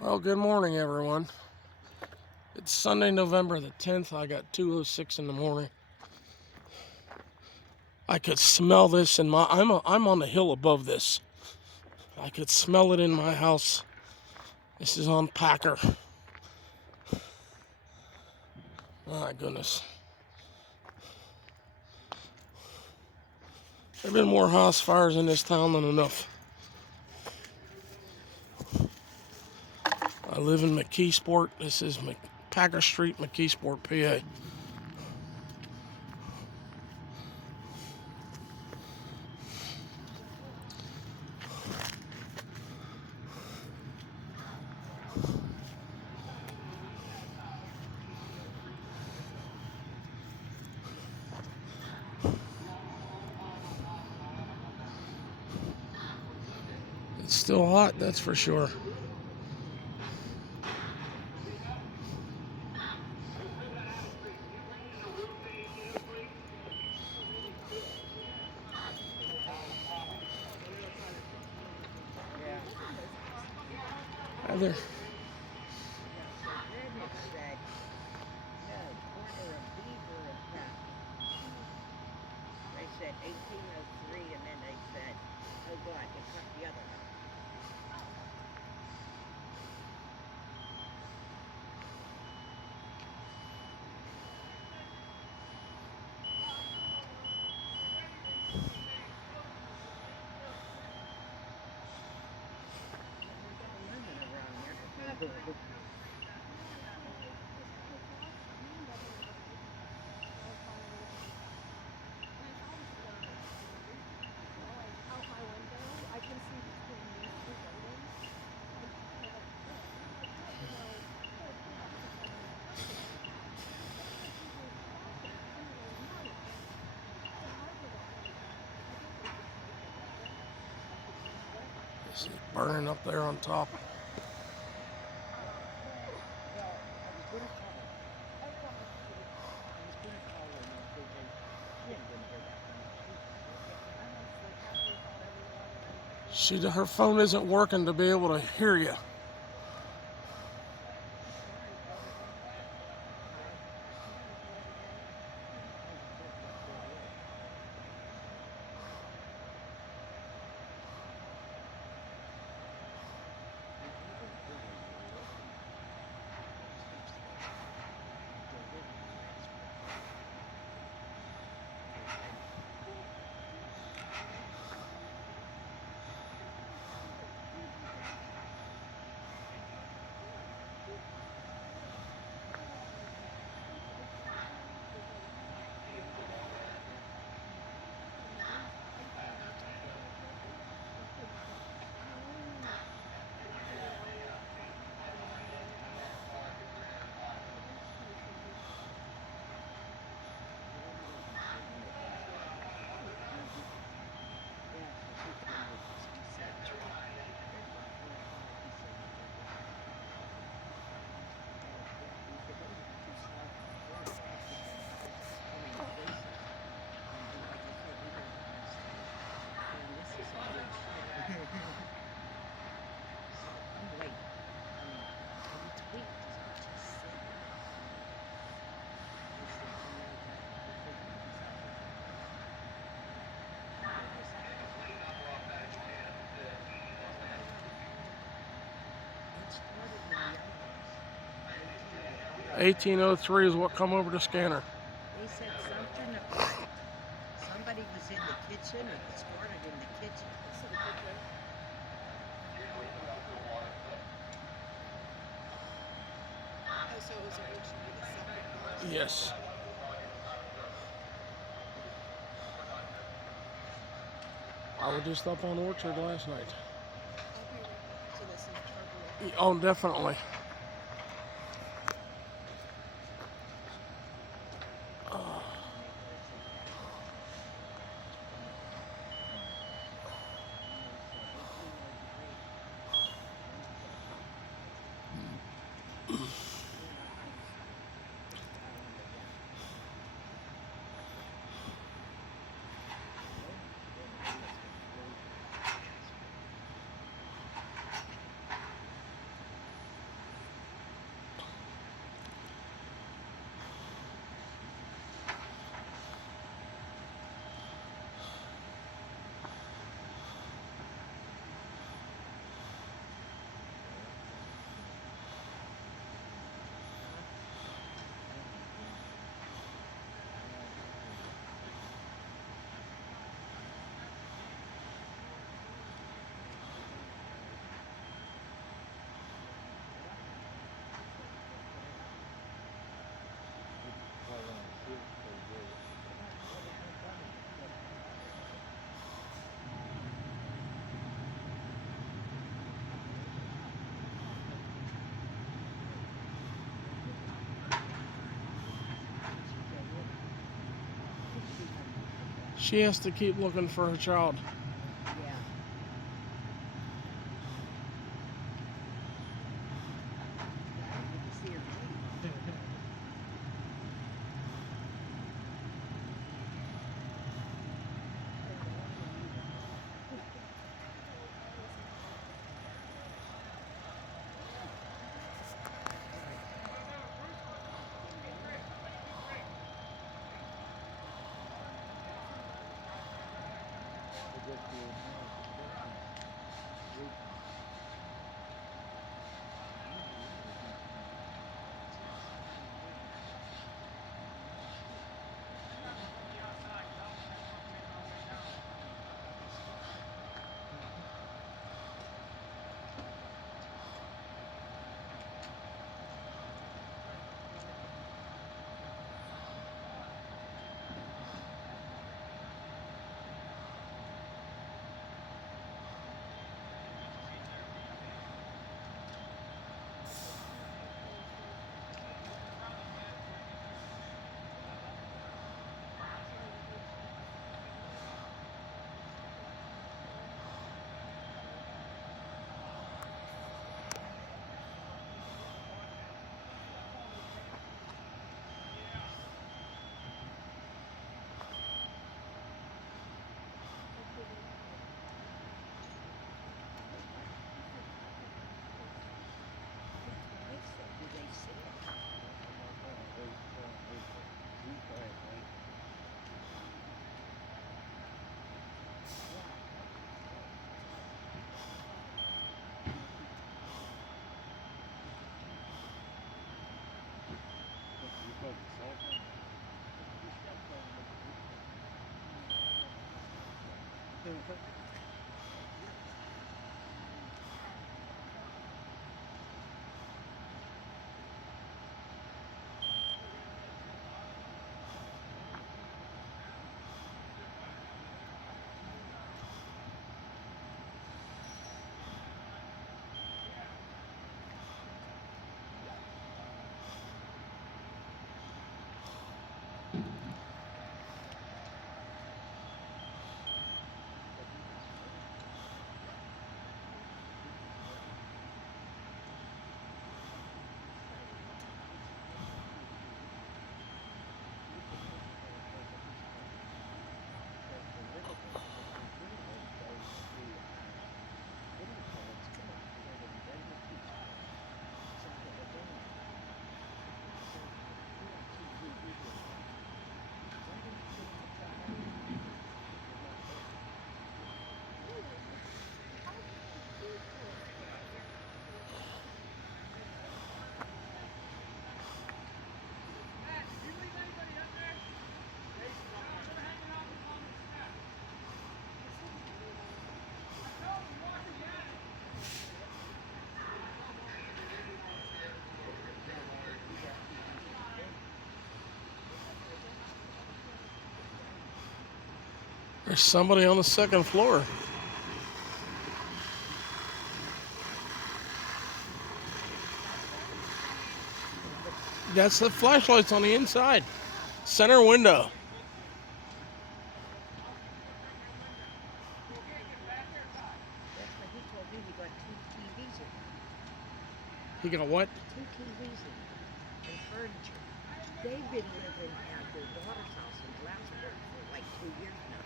Well, good morning, everyone. It's Sunday, November the 10th. I got 2:06 in the morning. I could smell this in my. I'm on the hill above this. I could smell it in my house. This is on Packer. My goodness. There've been more house fires in this town than enough. I live in McKeesport. This is Packer Street McKeesport Pa. It's still hot, that's for sure. Hi there. They said 1803, and then they said, oh God, they cut the other one. This is burning up there on top. Her phone isn't working to be able to hear you. They 1803 is what come over the scanner. said something about somebody was in the kitchen, or it started in the kitchen. Oh, so it was originally the second house? Yes. I was just up on Orchard last night. I'll be right back. So this is turbulent. Oh, definitely. She has to keep looking for her child. Yeah. Good to see her leave. There's somebody on the second floor. That's the flashlights on the inside. Center window. That's what he told me. He got two TVs in. He got what? Two TVs in. And furniture. They've been living at their daughter's house in Glassburg for like 2 years now.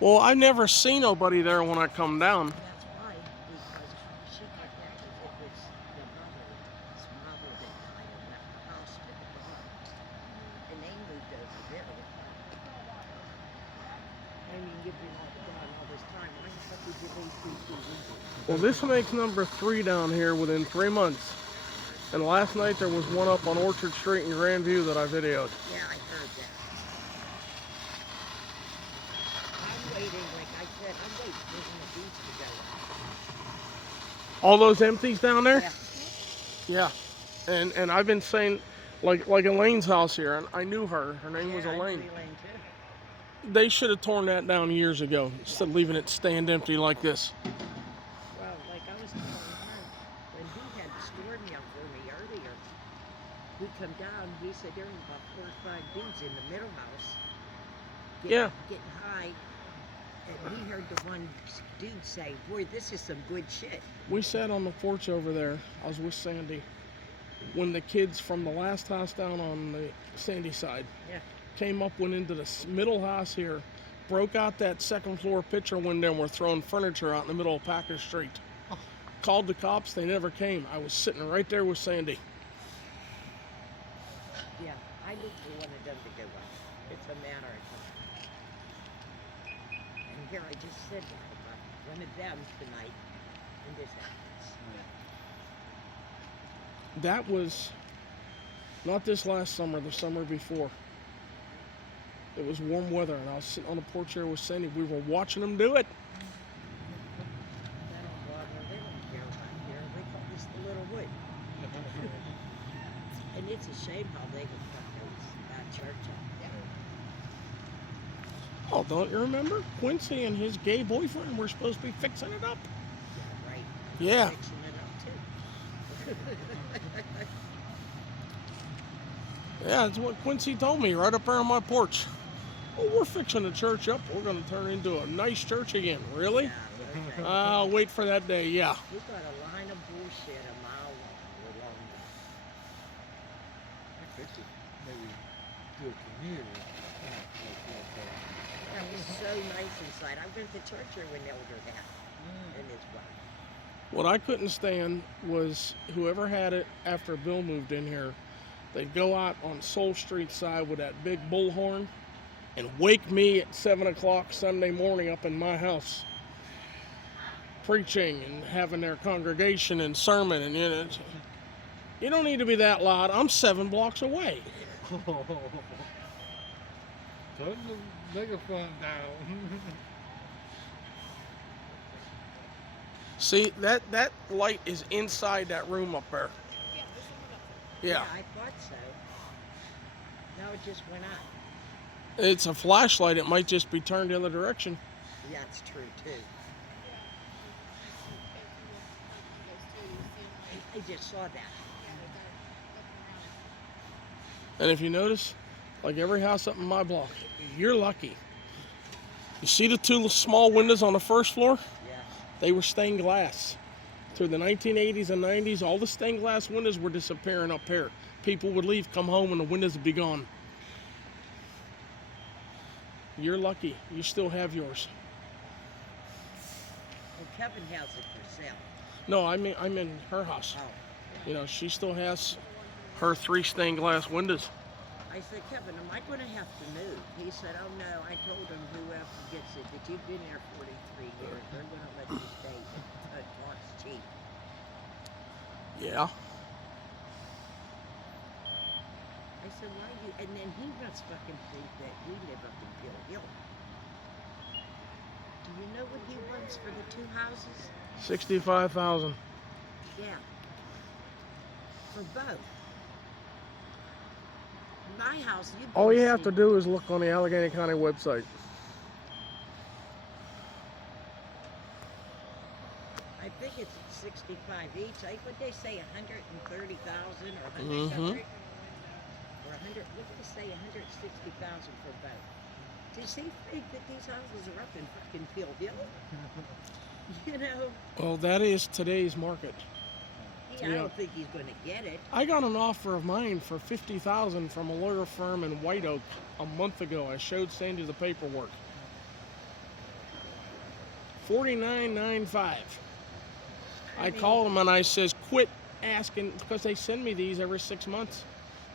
Well, I've never seen nobody there when I come down. That's why, because she got that because it was the mother's mother that kind of left the house to the daughter. And they moved over there. I mean, you've been gone all this time. Why the fuck did you leave two TVs? Well, this makes number 3 down here within 3 months. And last night there was one up on Orchard Street in Grandview that I videoed. Yeah, I heard that. I'm waiting, like I said, I'm waiting for the beach to go. All those empties down there? Yeah. Yeah. And I've been saying, like Elaine's house here, and I knew her. Her name was I knew Elaine. Elaine too. They should have torn that down years ago instead of leaving it stand empty like this. Well, like I was telling her, when he had stored me up for me earlier, he come down, he said there was about 4 or 5 dudes in the middle house. getting high, and he heard the one dude say, "Boy, this is some good shit." We sat on the porch over there. I was with Sandy when the kids from the last house down on the Sandy side Yeah. came up, went into the middle house here, broke out that second floor picture window, and were throwing furniture out in the middle of Packer Street. Called the cops, they never came. I was sitting right there with Sandy. Yeah, I look for one of them to go up. It's a matter of time. And here I just said that about one of them tonight, and this happens. That was not this last summer, the summer before. It was warm weather, and I was sitting on the porch here with Sandy. We were watching them do it. They don't bother, they don't care about here. They call this the little wood. And it's a shame how they can fuck that church up. Oh, don't you remember? Quincy and his gay boyfriend were supposed to be fixing it up. Yeah, right. Yeah. Fixing it up too. Yeah, that's what Quincy told me right up there on my porch. Oh, we're fixing the church up. We're going to turn into a nice church again. Really? Yeah, okay. I'll wait for that day, yeah. We got a line of bullshit a mile long. I think it maybe do a community. That was so nice inside. I went to church here when Elder got and his wife. What I couldn't stand was whoever had it after Bill moved in here, they'd go out on Soul Street side with that big bullhorn and wake me at 7 o'clock Sunday morning up in my house, preaching and having their congregation and sermon. And you don't need to be that loud. I'm 7 blocks away. Turn the megaphone down. See, that light is inside that room up there. Yeah, there's someone up Yeah. I thought so. Now it just went out. It's a flashlight. It might just be turned the other direction. Yeah, it's true too. there. Yeah. Those two, you see them like, I just saw that. yeah, they're up and around. And if you notice, like every house up in my block, you're lucky. You see the 2 small windows on the first floor? Yeah. They were stained glass. Through the 1980s and 90s, all the stained glass windows were disappearing up here. People would leave, come home, and the windows would be gone. You're lucky. You still have yours. Well, Kevin has it for sale. No, I'm in her house. Oh. You know, she still has her 3 stained glass windows. I said, Kevin, am I going to have to move? He said, oh no. I told him whoever gets it that you've been there 43 years. They're going to let you stay. Talk's cheap. Yeah. I said, why you? And then he must fucking think that we live up in Pitt Hill. Do you know what he wants for the 2 houses? 65,000. Yeah. For both. My house, you. All you have to do is look on the Allegheny County website. I think it's 65 each. What they say, 130,000 or 100 Mhm. something, or 100. What did they say, 160,000 for both? Does he think that these houses are up in fucking Pitt Hill? You know. Well, that is today's market. I Yeah. don't think he's going to get it. I got an offer of mine for $50,000 from a lawyer firm in White Oak a month ago. I showed Sandy the paperwork. $49.95. I called them and I says, quit asking, because they send me these every 6 months,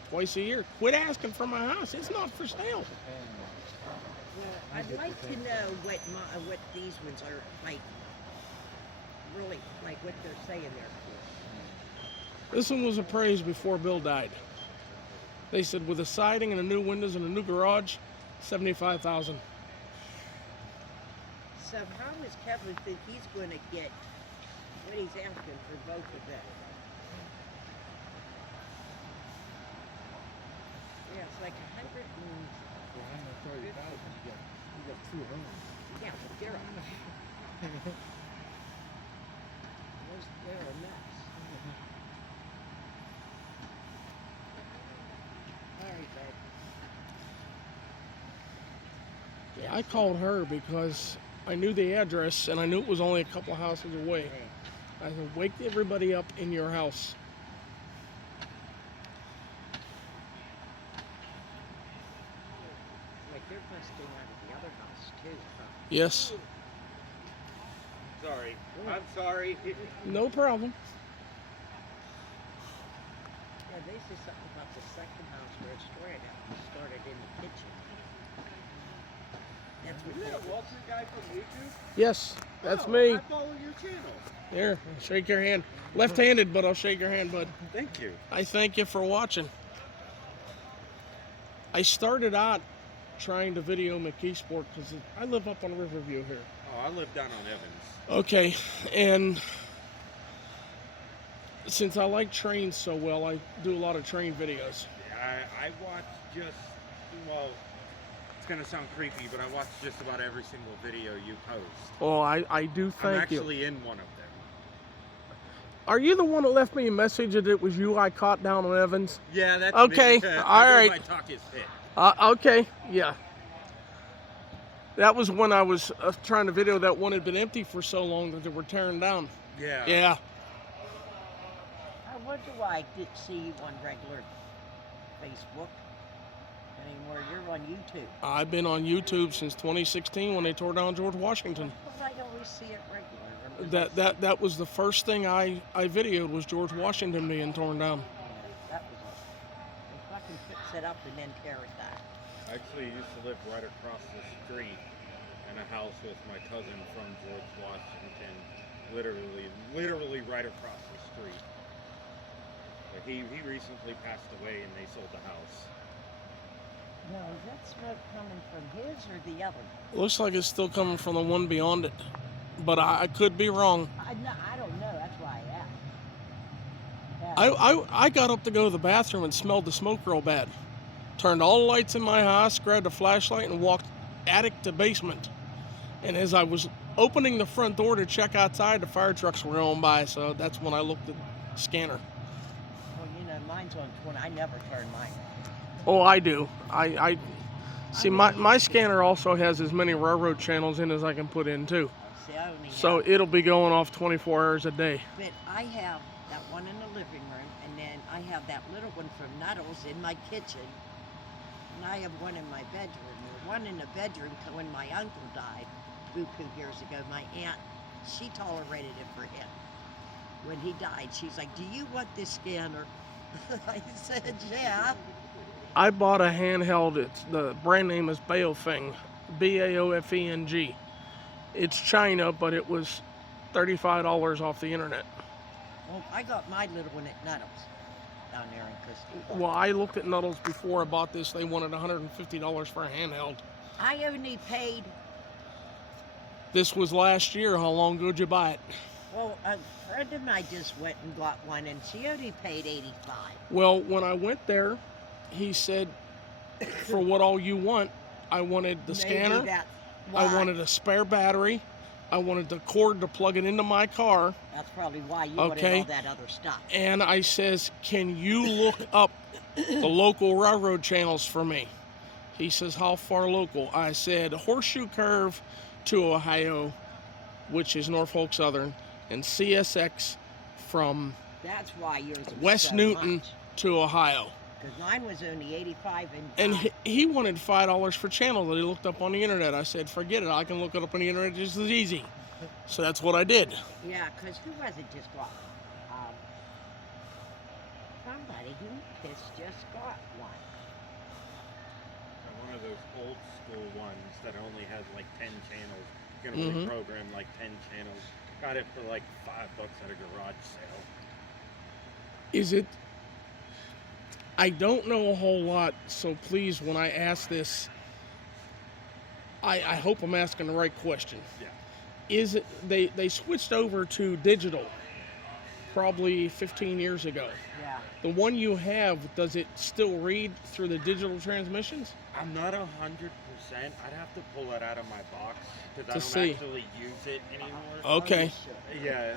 twice a year. Quit asking for my house. It's not for sale. Well, I'd like to know what these ones are like. Really, like what they're saying they're for. This one was appraised before Bill died. They said with a siding and a new windows and a new garage, $75,000. So how does Kevin think he's going to get what he's asking for both of them? Yeah, it's like 100 and For 130,000, you got 2 homes. yeah, but they're a mess. All right, babe. I called her because I knew the address and I knew it was only a couple houses away. I said, wake everybody up in your house. Like they're busting out of the other house too. Huh? Yes. Sorry. I'm sorry. No problem. Yeah, they said something about the second house where it started in the kitchen. That's what You're they that Walter guy from YouTube? Yes, that's Oh, me. I follow your channel. Here, shake your hand. Left-handed, but I'll shake your hand, bud. Thank you. I thank you for watching. I started out trying to video McKeesport because I live up on Riverview here. Oh, I live down on Evans. Okay, and since I like trains so well, I do a lot of train videos. I watch just, well, it's going to sound creepy, but I watch just about every single video you post. Oh, I do I'm thank you. actually in one of them. Are you the one that left me a message that it was you I caught down on Evans? Yeah, that's Okay, me. all I right. My talk is Pitt. Okay, yeah. That was when I was trying to video that one had been empty for so long that they were tearing down. Yeah. Yeah. I wonder why I didn't see you on regular Facebook anymore. You're on YouTube. I've been on YouTube since 2016 when they tore down George Washington. But I always see it regular. That was the first thing I videoed was George Washington being torn down. Yeah, that was it. They fucking fix it up and then tear it down. I actually used to live right across the street in a house with my cousin from George Washington. Literally right across the street. But he recently passed away and they sold the house. No, is that smoke coming from his or the other? Looks like it's still coming from the one beyond it, but I could be wrong. I don't know. That's why I asked. I got up to go to the bathroom and smelled the smoke real bad. Turned all the lights in my house, grabbed a flashlight, and walked attic to basement. And as I was opening the front door to check outside, the fire trucks were going by, so that's when I looked at the scanner. Well, you know, mine's on 20. I never turn mine on. Oh, I do. I see, my scanner also has as many railroad channels in as I can put in, too. See, I only So have, it'll be going off 24 hours a day. but I have that one in the living room, and then I have that little one from Nuttles in my kitchen, and I have one in my bedroom. The one in the bedroom, when my uncle died, buku years ago, my aunt, she tolerated it for him. When he died, she's like, "Do you want this scanner?" I said, "Yeah." I bought a handheld. The brand name is Baofeng, Baofeng. It's China, but it was $35 off the internet. Well, I got my little one at Nuttles down there in Christie. Well, I looked at Nuttles before I bought this. They wanted $150 for a handheld. I only paid. This was last year. How long ago did you buy it? Well, a friend of mine just went and got one, and she only paid $85. Well, when I went there, he said, for what all you want, I wanted the Maybe scanner, that's I why. wanted a spare battery, I wanted the cord to plug it into my car, That's probably why you wanted Okay. all that other stuff. and I says, can you look up the local railroad channels for me? He says, how far local? I said, Horseshoe Curve to Ohio, which is Norfolk Southern, and CSX from That's why yours was West so Newton much. to Ohio. Because mine was only 85 And he wanted $5 for channel that he looked up on the internet. I said, forget it. I can look it up on the internet just as easy. So that's what I did. yeah, because who was it just got? Somebody who just got one. One of those old school ones that only has like 10 channels. You can only Mhm. program like 10 channels. Got it for like $5 at a garage sale. Is it? I don't know a whole lot, so please, when I ask this, I hope I'm asking the right question. Yeah. Is it? They switched over to digital probably 15 years ago. Yeah. The one you have, does it still read through the digital transmissions? I'm not 100%. I'd have to pull it out of my box because I To don't see. actually use it anymore. Okay. Yeah,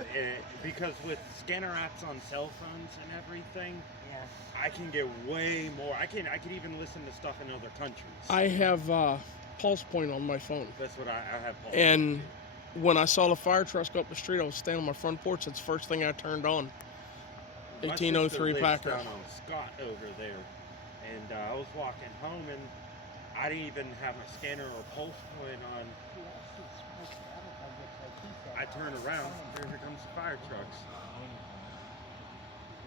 because with scanner apps on cell phones and everything, Yeah. I can get way more. I can even listen to stuff in other countries. I have pulse point on my phone. That's what I have. Paul And when I saw the fire truck go up the street, I was standing on my front porch. That's the first thing I turned on. My 1803 sister lives Packer. down on Scott over there, and I was walking home, and I didn't even have my scanner or pulse point on. I turn around, here comes the fire trucks.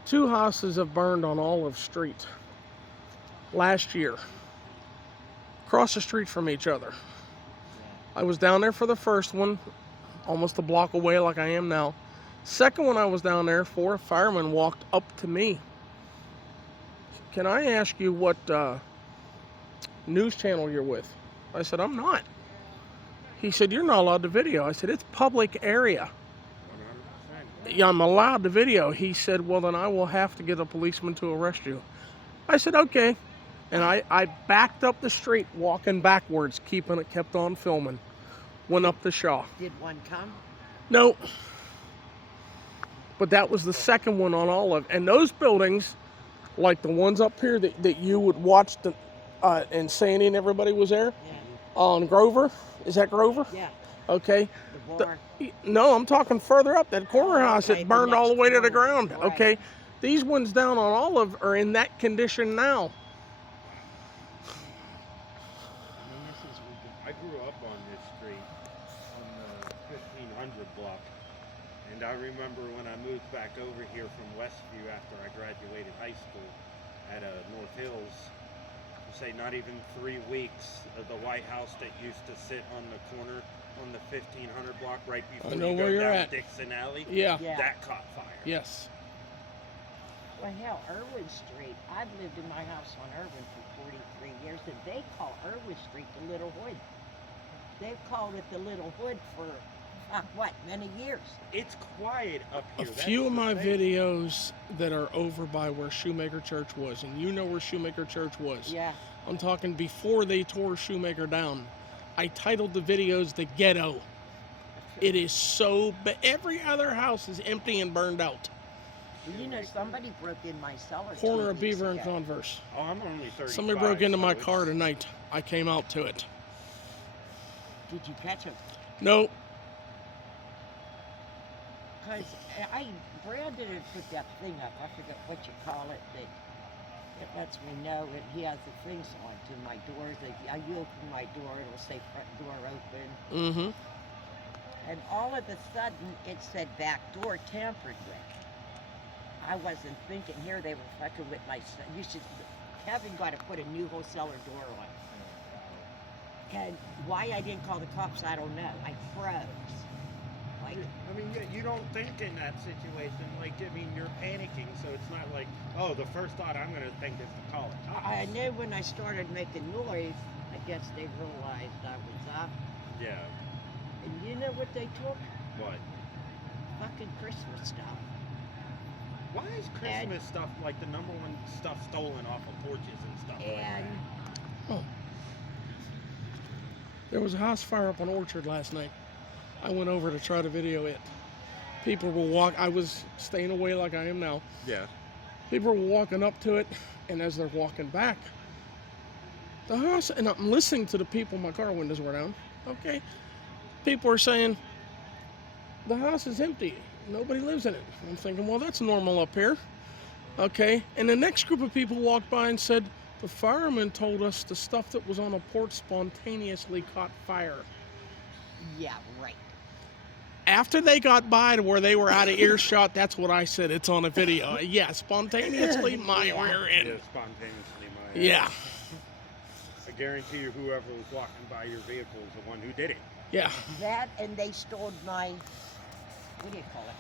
2 houses have burned on Olive Street last year, across the street from each other. I was down there for the first one, almost a block away like I am now. Second one I was down there for, a fireman walked up to me. Can I ask you what news channel you're with? I said, I'm not. He said, you're not allowed to video. I said, it's public area. 100%. Yeah, I'm allowed to video. He said, well, then I will have to get a policeman to arrest you. I said, okay. And I backed up the street, walking backwards, kept on filming. Went up the Shaw. Did one come? No. But that was the second one on Olive. And those buildings, like the ones up here that you would watch and Sandy and everybody was there, Yeah. on Grover. Is that Grover? Yeah. Okay. The bar. No, I'm talking further up. That corner house okay, that the burned all the next way to the corner. ground. Right. Okay. These ones down on Olive are in that condition now. I mean, this is ridiculous. I grew up on this street, on the 1500 block, and I remember when I moved back over here from Westview after I graduated high school at North Hills. Say not even 3 weeks, the White House that used to sit on the corner on the 1500 block right before know you where go you're down at. Dixon Alley, Yeah. Yeah. that caught fire. Yes. Well, hell, Irwin Street. I've lived in my house on Irwin for 43 years, and they call Irwin Street the Little Hood. They've called it the Little Hood for, many years. It's quiet up A here. few of That's my the thing. videos that are over by where Shoemaker Church was, and you know where Shoemaker Church was. Yeah. I'm talking before they tore Shoemaker down. I titled the videos The Ghetto. It is so, but every other house is empty and burned out. You know, somebody broke in my cellar. Corner 2 of weeks Beaver and ago. Converse. Oh, I'm only 35. Somebody broke into so my it's- car tonight. I came out to it. Did you catch him? No, Because Brandon had put that thing up. I forget what you call it. That lets me know that he has the things on to my doors. You open my door, it'll say front door open. mm-hmm. And all of a sudden, it said back door tampered with. I wasn't thinking here they were fucking with my son. Kevin got to put a new whole cellar door on. And why I didn't call the cops, I don't know. I froze. Like, I mean, you don't think in that situation, like, I mean, you're panicking, so it's not like, oh, the first thought I'm going to think is to call the cops. I knew when I started making noise, I guess they realized I was up. Yeah. And you know what they took? What? Fucking Christmas stuff. Why is Christmas stuff like the number one stuff stolen off of porches and stuff like that? And There was a house fire up on Orchard last night. I went over to try to video it. People were I was staying away like I am now. Yeah. People were walking up to it, and as they're walking back, the house, and I'm listening to the people, my car windows were down. Okay. People are saying, the house is empty. Nobody lives in it. I'm thinking, well, that's normal up here. Okay. And the next group of people walked by and said, the fireman told us the stuff that was on the porch spontaneously caught fire. yeah, right. After they got by to where they were out of earshot, that's what I said. It's on a video. Yeah, spontaneously my rear end. Yeah, spontaneously my Yeah. I guarantee you whoever was walking by your vehicle is the one who did it. Yeah. That and they stole my, what do you call it?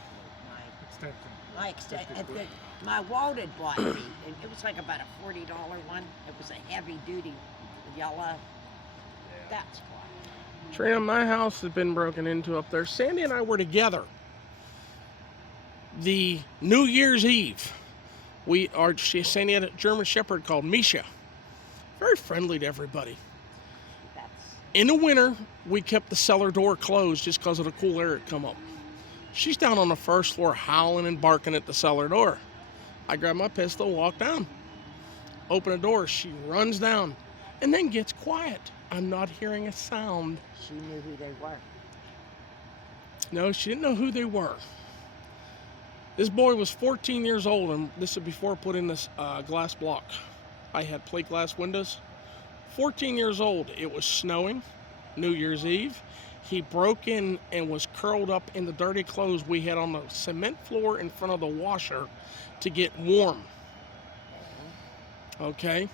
My Walt had bought me, and it was like about a $40 one. It was a heavy duty yellow. That's why. Trina, my house has been broken into up there. Sandy and I were together. The New Year's Eve, Sandy had a German Shepherd called Misha. Very friendly to everybody. That's In the winter, we kept the cellar door closed just because of the cool air that come up. She's down on the first floor howling and barking at the cellar door. I grab my pistol, walk down. Open the door, she runs down and then gets quiet. I'm not hearing a sound. She knew who they were. No, she didn't know who they were. This boy was 14 years old, and this is before I put in this glass block. I had plate glass windows. 14 years old. It was snowing, New Year's Eve. He broke in and was curled up in the dirty clothes we had on the cement floor in front of the washer to get warm. Okay?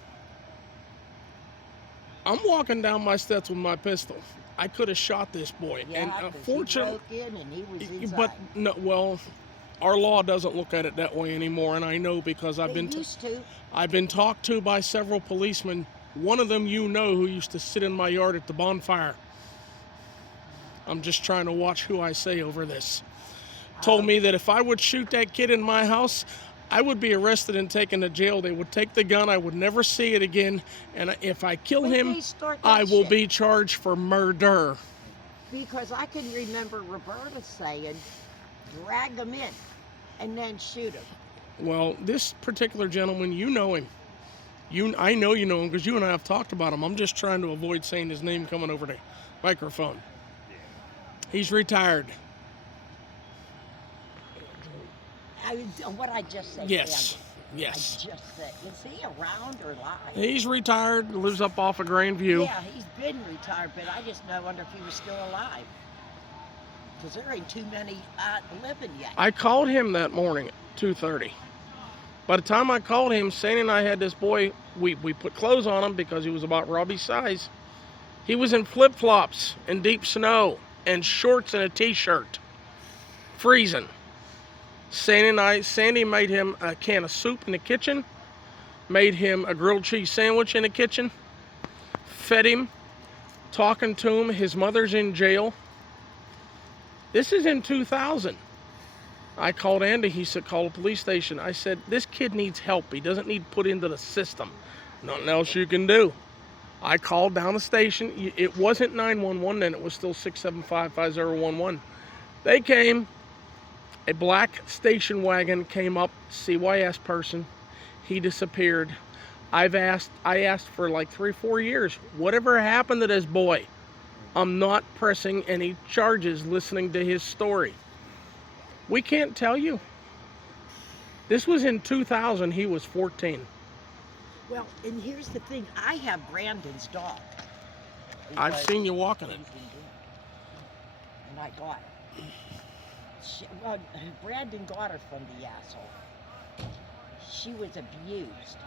I'm walking down my steps with my pistol. I could have shot this boy. Yeah, And 'cause unfortunately, he broke in and he was inside. but no, well, our law doesn't look at it that way anymore, and I know because I've They been used to. I've been talked to by several policemen. One of them, who used to sit in my yard at the bonfire. I'm just trying to watch who I say over this. Told me that if I would shoot that kid in my house, I would be arrested and taken to jail. They would take the gun. I would never see it again. And if I kill When him, they start that I will shit? be charged for murder. Because I can remember Roberta saying, drag him in and then shoot him. Well, this particular gentleman, you know him. I know you know him because you and I have talked about him. I'm just trying to avoid saying his name coming over the microphone. He's retired. What I just said. Yes. Andy. Yes. I just said, is he around or live? He's retired, lives up off of Grandview. Yeah, he's been retired, but I just wonder if he was still alive. Because there ain't too many living yet. I called him that morning at 2:30. By the time I called him, Sandy and I had this boy, we put clothes on him because he was about Robbie's size. He was in flip-flops in deep snow and shorts and a t-shirt. Freezing. Sandy made him a can of soup in the kitchen, made him a grilled cheese sandwich in the kitchen, fed him, talking to him. His mother's in jail. This is in 2000. I called Andy. He said, call the police station. I said, this kid needs help. He doesn't need put into the system. Nothing else you can do. I called down the station. It wasn't 911 then. It was still 675-5011. They came. A black station wagon came up, CYS person. He disappeared. I asked for like 3-4 years, whatever happened to this boy? I'm not pressing any charges listening to his story. We can't tell you. This was in 2000. He was 14. Well, and here's the thing. I have Brandon's dog. I've Because- seen you walking it. And I got it. Brandon got her from the asshole. She was abused.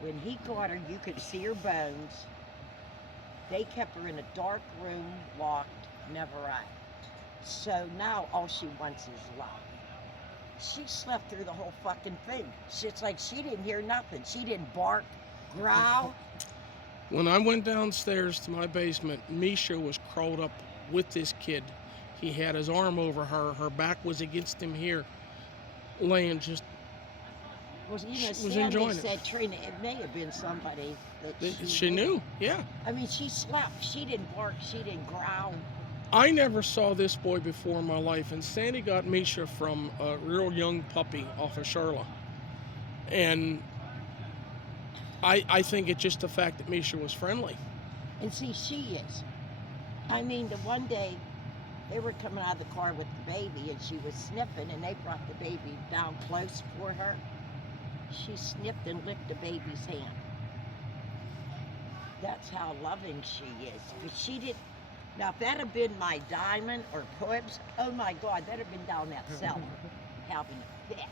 When he got her, you could see her bones. They kept her in a dark room, locked, never out. So now all she wants is love. She slept through the whole fucking thing. It's like she didn't hear nothing. She didn't bark, growl. When I went downstairs to my basement, Misha was crawled up with this kid. He had his arm over her. Her back was against him here, laying just. Well, you know, She was Sandy enjoying it. said, Trina, it may have been somebody that She knew, yeah. I mean, she slept. She didn't bark. She didn't growl. I never saw this boy before in my life, and Sandy got Misha from a real young puppy off of Charlotte. And I think it's just the fact that Misha was friendly. And see, she is. I mean, the one day they were coming out of the car with the baby and she was sniffing and they brought the baby down close for her. She sniffed and licked the baby's hand. That's how loving she is. But she did. Now, if that had been my Diamond or Pibs, oh my God, that'd have been down that cellar having a fit.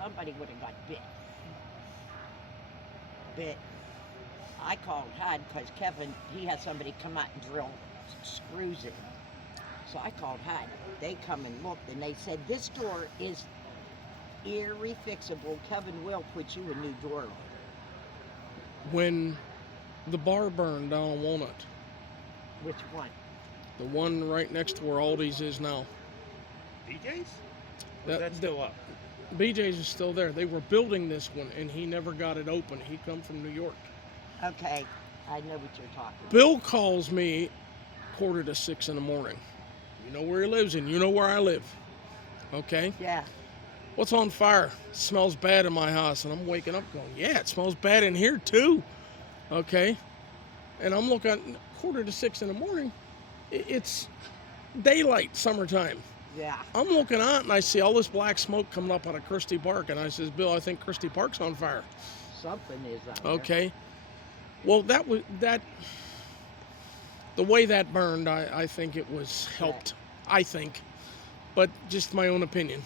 Somebody would have got bit. But I called HUD because Kevin, he had somebody come out and drill screws in. So I called HUD. They come and looked and they said, this door is irrefixable. Kevin will put you a new door on. When the bar burned down on Walnut, Which one? the one right next to where Aldi's is now, DJ's? That- Still up? BJ's is still there. They were building this one, and he never got it open. He come from New York. Okay, I know what you're talking about. Bill calls me 5:45 in the morning. You know where he lives and you know where I live. Okay? Yeah. What's on fire? It smells bad in my house. And I'm waking up going, yeah, it smells bad in here too. Okay? and I'm looking 5:45 in the morning. It's daylight, summertime. Yeah. I'm looking out and I see all this black smoke coming up out of Christie Park, and I says, Bill, I think Christie Park's on fire. Something is out there. Okay. Well, that was that. The way that burned, I think it was helped. I think, but just my own opinion.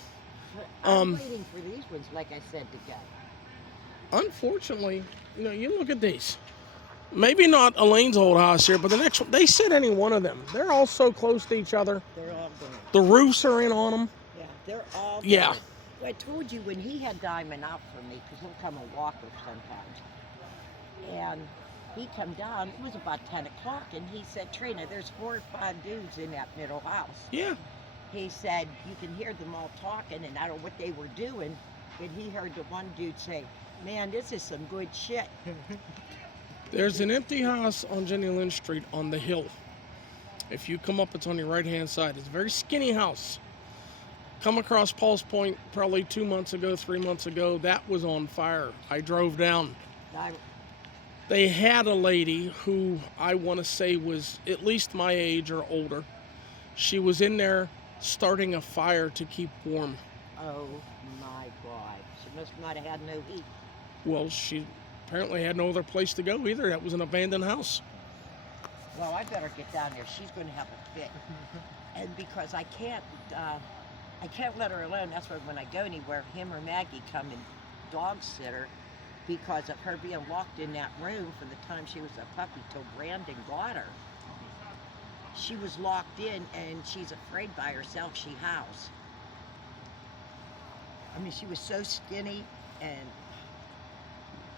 I'm waiting for these ones, like I said, to go. Unfortunately, you look at these. Maybe not Elaine's old house here, but the next one, they sit any one of them. They're all so close to each other. They're all gone. The roofs are in on them. Yeah, they're all Yeah. gone. I told you when he had Diamond out for me, because he'll come and walk her sometimes. And he come down, it was about 10 o'clock, and he said, Trina, there's 4 or 5 dudes in that middle house. Yeah. He said, you can hear them all talking, and I don't know what they were doing, but he heard the one dude say, man, this is some good shit. There's an empty house on Jenny Lynn Street on the hill. If you come up, it's on your right-hand side. It's a very skinny house. Come across Paul's Point probably 2 months ago, 3 months ago. That was on fire. I drove down. They had a lady who I want to say was at least my age or older. She was in there starting a fire to keep warm. Oh my God. She must not have had no heat. Well, she apparently had no other place to go either. That was an abandoned house. Well, I better get down there. She's going to have a fit. And because I can't let her alone. That's why when I go anywhere, him or Maggie come and dog sit her, because of her being locked in that room from the time she was a puppy till Brandon got her. She was locked in, and she's afraid by herself. She howls. I mean, she was so skinny, and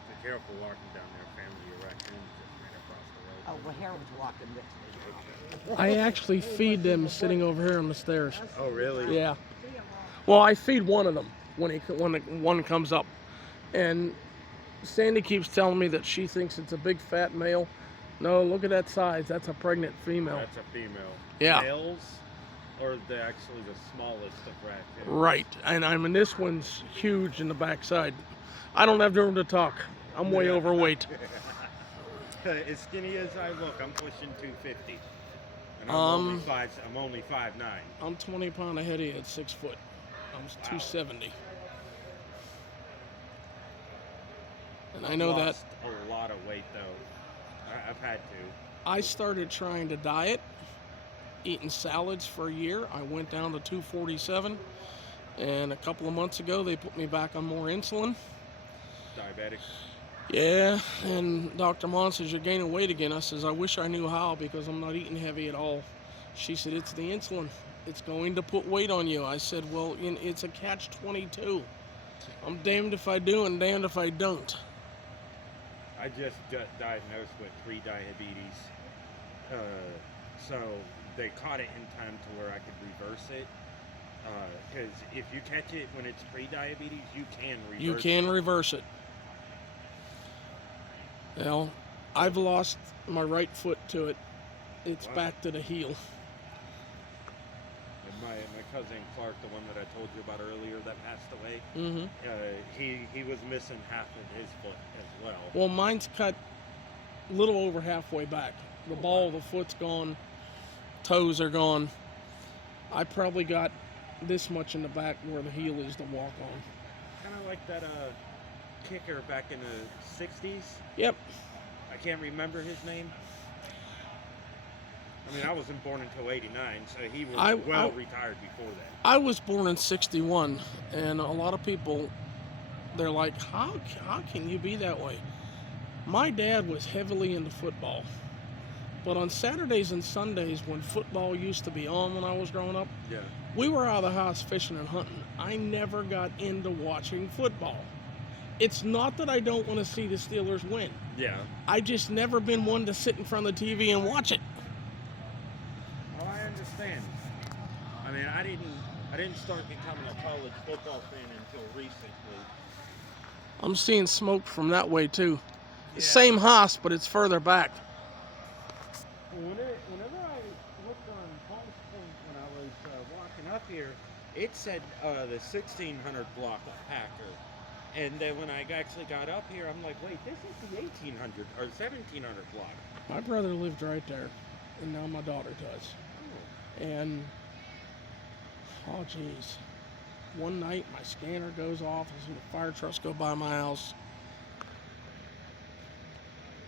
Be careful walking down there. Family of raccoons just ran across the road. oh, well, Harold's walking with me. I actually feed them sitting over here on the stairs. Oh, really? Yeah. Well, I feed one of them when one comes up, and Sandy keeps telling me that she thinks it's a big fat male. No, look at that size. That's a pregnant female. That's a female. Yeah. Males are actually the smallest of raccoons. Right, and I mean this one's huge in the backside. I don't have room to talk. I'm way overweight. As skinny as I look, I'm pushing 250. And I'm only 5'9". I'm 20 pounds ahead of you at 6 foot. I'm 270. And I know that Lost a lot of weight though. I've had to. I started trying to diet, eating salads for a year. I went down to 247, and a couple of months ago they put me back on more insulin. Diabetic. Yeah, and Dr. Mon says, you're gaining weight again. I says, I wish I knew how, because I'm not eating heavy at all. She said, it's the insulin. It's going to put weight on you. I said, well, it's a catch-22. I'm damned if I do and damned if I don't. I just got diagnosed with pre-diabetes. So they caught it in time to where I could reverse it. Because if you catch it when it's pre-diabetes, you can reverse it. You can reverse it. Well, I've lost my right foot to it. It's back to the heel. And my cousin Clark, the one that I told you about earlier that passed away, he was missing half of his foot as well. Well, mine's cut a little over halfway back. The ball of the foot's gone. Toes are gone. I probably got this much in the back where the heel is to walk on. Kind of like that kicker back in the 60s. Yep. I can't remember his name. I mean, I wasn't born until 89, so he was retired before that. I was born in 61, and a lot of people, they're like, how can you be that way? My dad was heavily into football. But on Saturdays and Sundays, when football used to be on when I was growing up, we were out of the house fishing and hunting. I never got into watching football. It's not that I don't want to see the Steelers win. Yeah. I just never been one to sit in front of the TV and watch it. Oh, I understand. I mean, I didn't start becoming a college football fan until recently. I'm seeing smoke from that way too. Yeah. Same house, but it's further back. Whenever I looked on Palms Point when I was walking up here, it said the 1600 block of Packer. And then when I actually got up here, I'm like, wait, this is the 1800 or 1700 block. My brother lived right there, and now my daughter does. Oh. And oh geez, one night my scanner goes off, I see the fire trucks go by my house.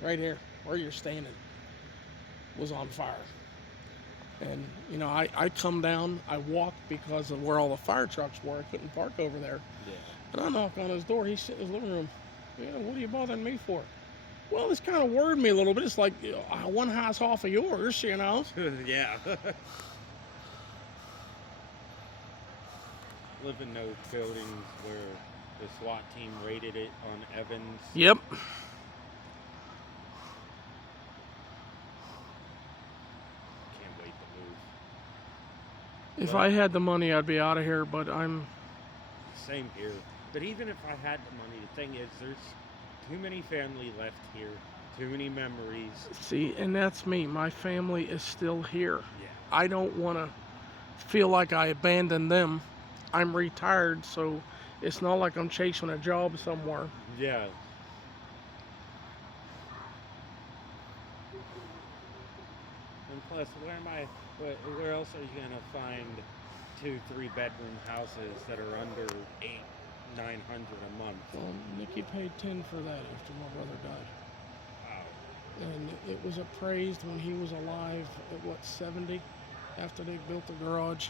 Right here, where you're standing, was on fire. And you know, I come down, I walk because of where all the fire trucks were. I couldn't park over there. Yeah. And I knock on his door. He's sitting in his living room. Yeah, what are you bothering me for? Well, this kind of worried me a little bit. It's like, you know, one house off of yours, you know. Yeah. Live in those buildings where the SWAT team raided it on Evans. Yep. Can't wait to move. If But- I had the money, I'd be out of here, but I'm... Same here. But even if I had the money, the thing is, there's too many family left here, too many memories. See, and that's me. My family is still here. Yeah. I don't want to feel like I abandoned them. I'm retired, so it's not like I'm chasing a job somewhere. Yeah. And plus, where else are you gonna find 2-3 bedroom houses that are under $800-900 a month? Well, Nikki paid 10 for that after my brother died. Wow. And it was appraised when he was alive at, what, 70? After they built the garage.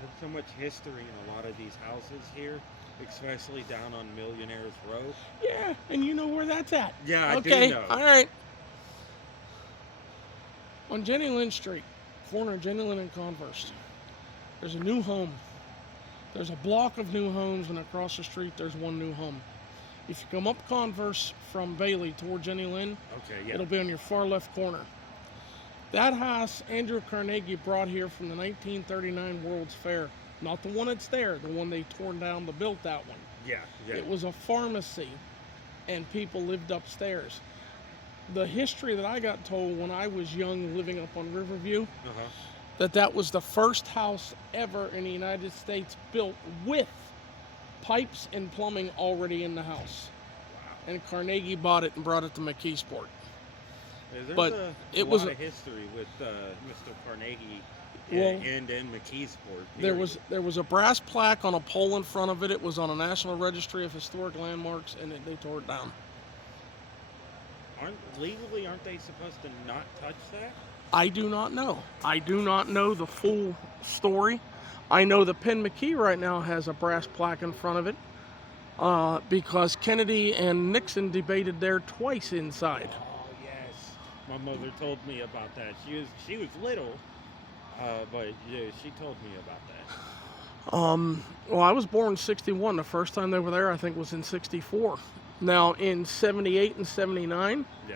There's so much history in a lot of these houses here, especially down on Millionaires Row. Yeah, and you know where that's at. Yeah, I Okay, do know. all right. On Jenny Lynn Street, corner of Jenny Lynn and Converse, there's a new home. There's a block of new homes, and across the street there's one new home. If you come up Converse from Bailey toward Jenny Lynn, Okay, yeah. it'll be on your far left corner. That house Andrew Carnegie brought here from the 1939 World's Fair. Not the one that's there, the one they torn down to build that one. Yeah, yeah. It was a pharmacy, and people lived upstairs. The history that I got told when I was young living up on Riverview, Uh-huh. that was the first house ever in the United States built with pipes and plumbing already in the house. Wow. And Carnegie bought it and brought it to McKeesport. There's But a it lot was of history with Mr. Carnegie Well, and in McKeesport. There period. was a brass plaque on a pole in front of it. It was on a National Registry of Historic Landmarks, and they tore it down. Aren't they supposed to not touch that? I do not know. I do not know the full story. I know the Penn McKee right now has a brass plaque in front of it because Kennedy and Nixon debated there twice inside. Oh yes, my mother told me about that. She was little, but yeah, she told me about that. Well, I was born in 61. The first time they were there, I think, was in 64. Now, in 78 and 79, Yeah.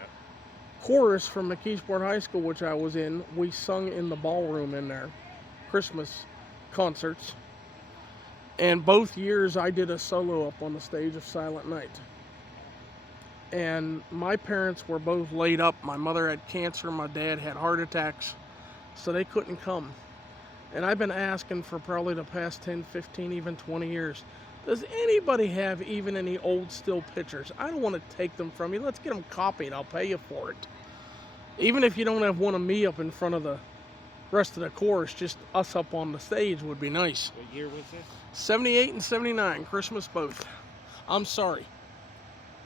chorus from McKeesport High School, which I was in, we sung in the ballroom in there, Christmas concerts. And both years I did a solo up on the stage of Silent Night. And my parents were both laid up. My mother had cancer, my dad had heart attacks, so they couldn't come. And I've been asking for probably the past 10, 15, even 20 years, does anybody have even any old still pictures? I don't want to take them from you. Let's get them copied. I'll pay you for it. Even if you don't have one of me up in front of the rest of the chorus, just us up on the stage would be nice. What year was this? 78 and 79, Christmas both. I'm sorry.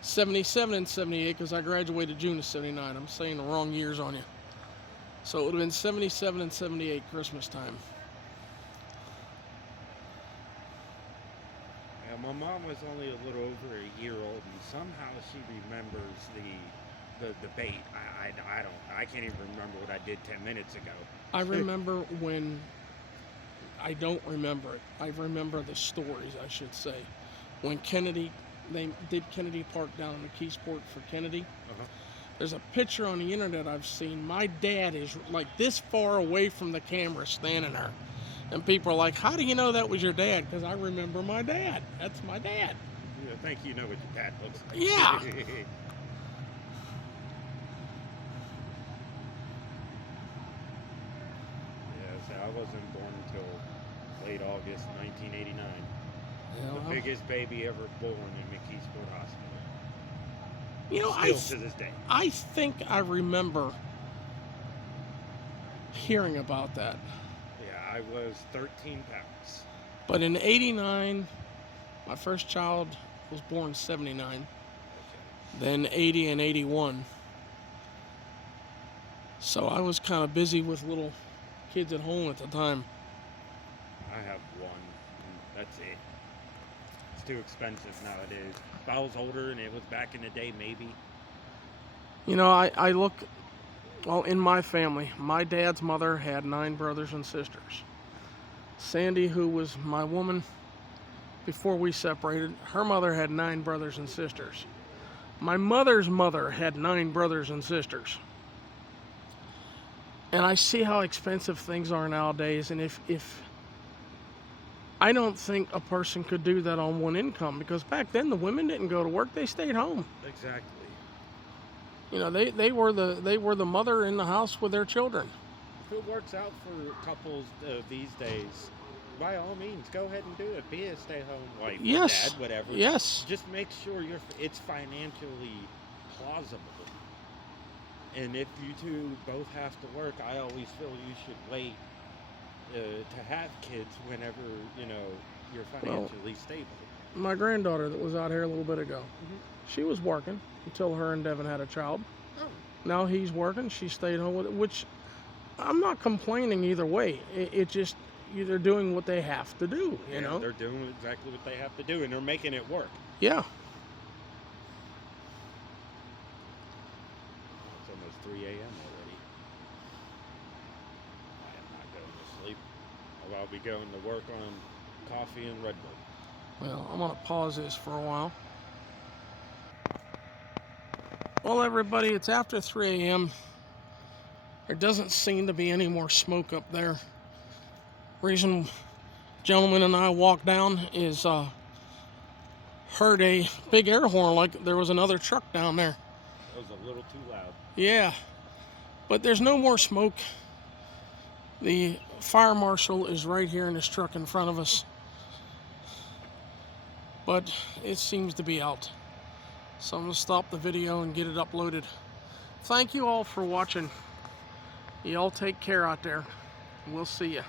77 and 78 because I graduated June of 79. I'm saying the wrong years on you. So it would have been 77 and 78 Christmas time. My mom was only a little over a year old, and somehow she remembers the debate. I can't even remember what I did 10 minutes ago. I remember when, I don't remember it. I remember the stories, I should say. When they did Kennedy Park down in McKeesport for Kennedy. Uh-huh. There's a picture on the internet I've seen. My dad is like this far away from the camera standing there. And people are like, how do you know that was your dad? Because I remember my dad. That's my dad. Yeah, thank you. Know what your dad looks like. Yeah. Yeah, so I wasn't born until late August 1989. You know, The biggest baby ever born in McKeesport Hospital. you know, Still to this day. I think I remember hearing about that. Yeah, I was 13 pounds. But in '89, my first child was born in '79. Then '80 and '81. So I was kind of busy with little kids at home at the time. I have one, and that's it. It's too expensive nowadays. If I was older and it was back in the day, maybe. You know, I look, well, in my family, my dad's mother had 9 brothers and sisters. Sandy, who was my woman before we separated, her mother had 9 brothers and sisters. My mother's mother had 9 brothers and sisters. And I see how expensive things are nowadays, and if I don't think a person could do that on one income, because back then the women didn't go to work, they stayed home. Exactly. You know, they were the mother in the house with their children. If it works out for couples these days, by all means, go ahead and do it. Be a stay-home wife, Yes. or dad, whatever. Yes. Just make sure it's financially plausible. And if you two both have to work, I always feel you should wait to have kids whenever, you know, you're financially stable. My granddaughter that was out here a little bit ago, she was working until her and Devin had a child. Oh. Now he's working, she stayed home with it, which I'm not complaining either way. It just, they're doing what they have to do, you know? They're doing exactly what they have to do, and they're making it work. Yeah. It's almost 3 a.m. already. I am not going to sleep. I'll be going to work on coffee and Red Bull. Well, I'm going to pause this for a while. Well, everybody, it's after 3 a.m. There doesn't seem to be any more smoke up there. Reason gentleman and I walked down is heard a big air horn like there was another truck down there. That was a little too loud. Yeah, but there's no more smoke. The fire marshal is right here in this truck in front of us. But it seems to be out. So I'm going to stop the video and get it uploaded. Thank you all for watching. You all take care out there. We'll see ya.